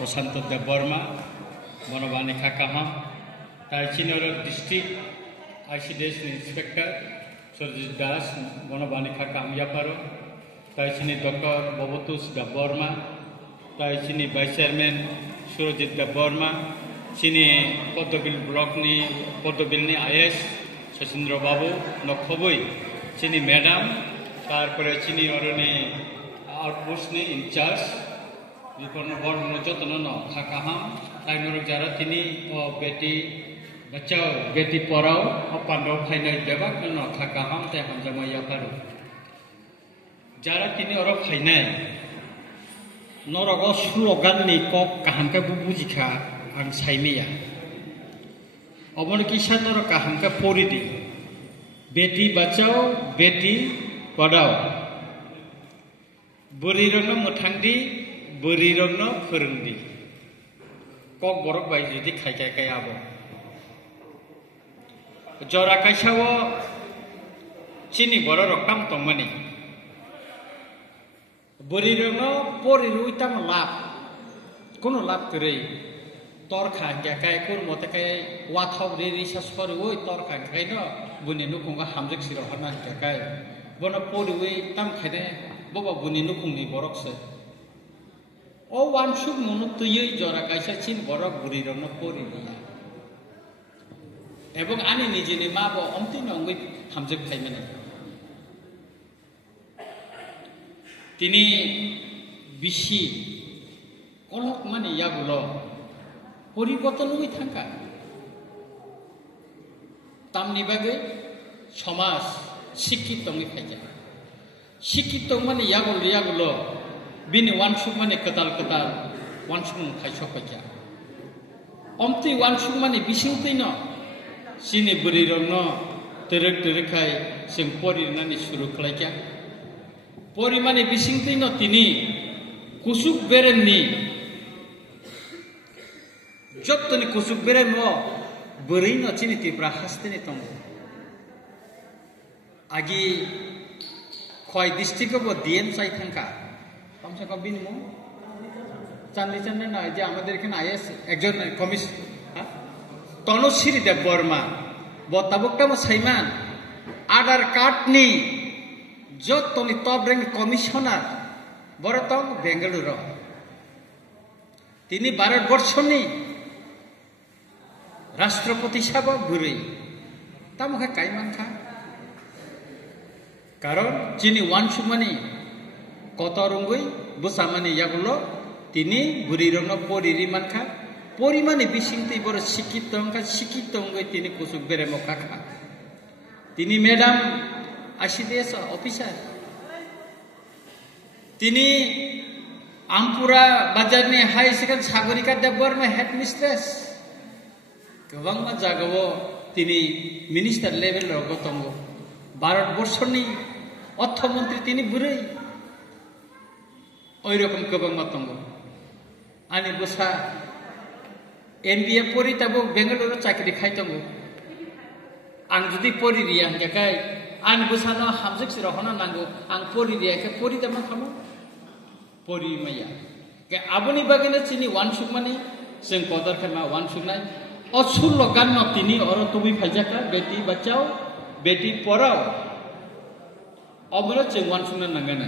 প্রশান্ত দেববর্মা বনবাণী খাকাহাম তাই চিনর district ICDS inspector Sarajit Das বনবাণী খাকাহাম ইয়াপারো তাই চিনি ডক্টর ববতুষ দেববর্মা তাই চিনি ভাইস চেয়ারম্যান সুরজিৎ দেববর্মা চিনি পদ্মবিলনি আইএস শচীন্দ্র বাবু নখবই চিনি ম্যাডাম তারপরে চিনি অরণি আউটপোস্টনি ইনচার্জ বিপন্ন বড় যত্ন খাকাহাম তাই নরক যারা তিনি বেটি বাচ্চাও বেটি পড়াও পান্ডব ফাইনাল দেবাক খাকাহাম তাই হামজামা ইয়াপারো যারা তিনি অরব ফাইনাল নরক স্লোগাননি কক কাহামকে বুজিखा आं साइमिया अबन किसा नरक काहामके परिदि बेटी बचाओ बेटी पढ़ाओ बोरै रंनो मोथांदि बोरै रंनो फोरोंदि कक बरक बाय जुदि खायखाय आबो जरा कायसाव चिनि बर रक्ताम तंमानि बोरै रंनो परिरुइताम लाभ कोनो लाभ करे तर्खा गाय कोर मते वाथाव रे रिसार्च करे ओइ तर्खा गाय न बुनि नुखुंगा हामजक सिर हरना गाय बन परिवे ताम खायने बबा बुनि नुखुंनि बरकसे ओ वानसुक मनु तुयै जरा कायसा चिन बरक बुरि रंनो परिया एबं आनि निजेनि माबो अमति नंगै हामजक खायमेने तिनि बिसि कलक माने यागुलो परिवर्तन हुई थांका तामनि बागै समाज शिक्षित खायजा शिक्षित माने यागुल बिनि वानसुक माने कदाल वानसुक खायस खायजा अमति वानसुक माने बिसिंतै न सिनि बोरै रंनो तरखाय जों परिनानै सुरु खालायजा परि माने बिसिंतै न तिनि कुसुक बेरेननि जत्तनि कुसुक बेरेन बोरै न चिनि तिब्रा हास्तेनि तंग आगि खय डिस्ट्रिक्ट को डीएम चाइ थांका कम से कम बिनिमो चांदि ना जे आमादेर एखाने आईएएस एकजन कमिस तनुश्री देबबर्मा बताबकटाम साइमान आधार कार्डनि जत्तनि टप रैंक कमिशनार बरतम बेंगलुरु तिनि भारतवर्षनि राष्ट्रपति साबा बुरै तामुखा कायमानखा कारण चिनि वानसुमानि कतरंगै बुसामानि यागुलो तिनि बुरै रंनो परिरि मानखा परिमानि बिसिंतै बर शिक्षित अंगै तिनि कुसुक बेरेमखाखा तिनि मैडम आईसीडीएस ऑफिसर तिनि आमपुरा बाजारनि high second Sagarika Debbarma head mistress गोबां जागाव तिनि मिनिस्टार लेभेल दङ भारतवर्षनि अर्थमंत्री तिनि बुरै ओइ रकम गोबां दङ आनि बुसा एमबीए परि ताबो बेंगलुरु चाकरि खाय दङ आं जुदि परिरिया हंगाय आं बुसानो हामजक सिरहना नांगौ आं परिरियाके परिदामा खामो परिमाया के आबनि बागैनो चिनि वानसुक मानि जों कदर खामा वानसुकनाय असुल गान तिनि और तुबि फाइजाका बेटी बचाओ बेटी पढ़ाओ अबनो जों वानसुकना नांगोन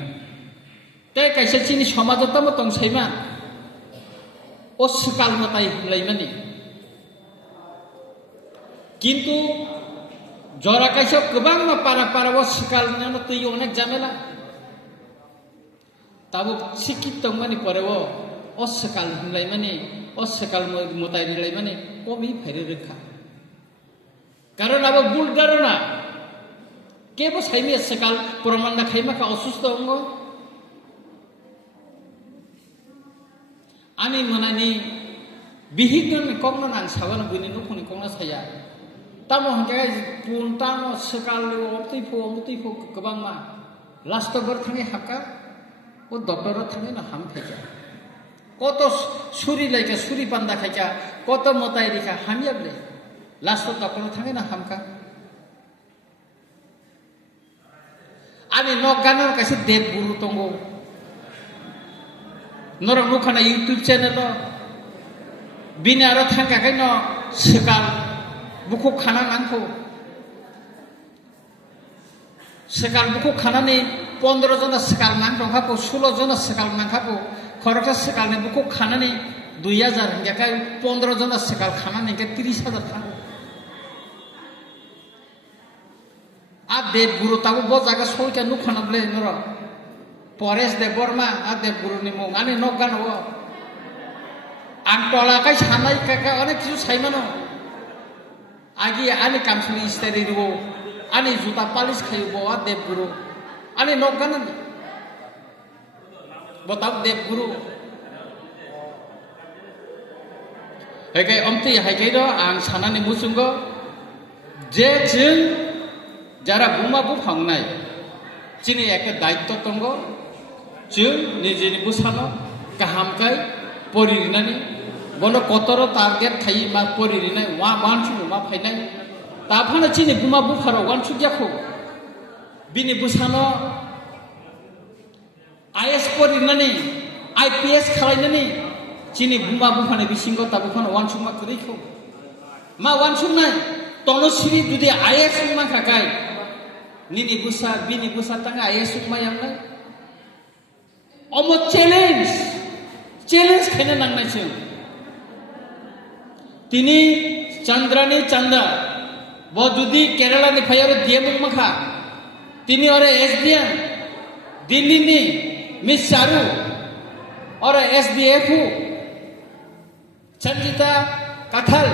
ते कैसे चिनि समाजताम तं साइमा ओ सकाल मताय हलायमानि किन्तु जरा कैसे गोबां पारा वो सकाल न तै अनेक जामेला ताबो शिक्षित माने परेवो असकाल हलायमानि असकाल मताय हलायमानि कबि फाइरे रखा कारण अब बुल दारना केबो साइमे सकाल प्रमाण ना खाइमा का असुस्थ अंग आनि मनानि बिहिगन कमन आं सावन बुनि नखनि कमना साया तामो हंगे पुनतानो सकाल अमतैफो गोबां मा लास्ट बर थाङै हाका ओ डक्टर थाङै ना हाम खायजा कत सुरी लायका सुरी पान्दा खायजा कत मताय रिखा हामियाबले लास्ट डक्टर थाङै ना हामका आनि नगानो कैसे देव गुरु तंगो नरक नुखाना YouTube channel bini aro thangka kai no sekal buku khana nangko sekal buku khana ni 15 jona sekal nang dong hapo 16 jona sekal nang hapo khorokta sekal ni buku khana ni 2000 hingga kai 15 jona sekal khana ni ke 30,000 thang a dev guru tabu bo jaga soika nu khana ble noro Pores de Borma a dev guru ni mong ani nogan wo ang tola kai sanai ka onek kisu saimano agi ani kamsuni isteri ro ani juta palis khayu bo a dev guru ani nogan botab dev guru hekai omti hekai do ang sanani musungo je jing jara buma bu phangnai chini ekta daitto tongo jing nijeni busano kaham kai poririnani bono kotoro target thai ma poririnai wa banchu ma phainai ta phana chini buma bu pharo wanchu jakho bini busano IS poririnani IPS khalainani chini buma bu phane bisingo ta bu phana wanchu ma kurikho ma wanchu nai tono siri dudi IS ma khakai nini busa bini busa tanga IS ma yang nai omo challenge kena nang nai chung tini chandrani chanda bo dudi kerala ni phayaro diemung makha tini ore SDM Delhi ni Miss Charu ore SDF Chanjita Kathal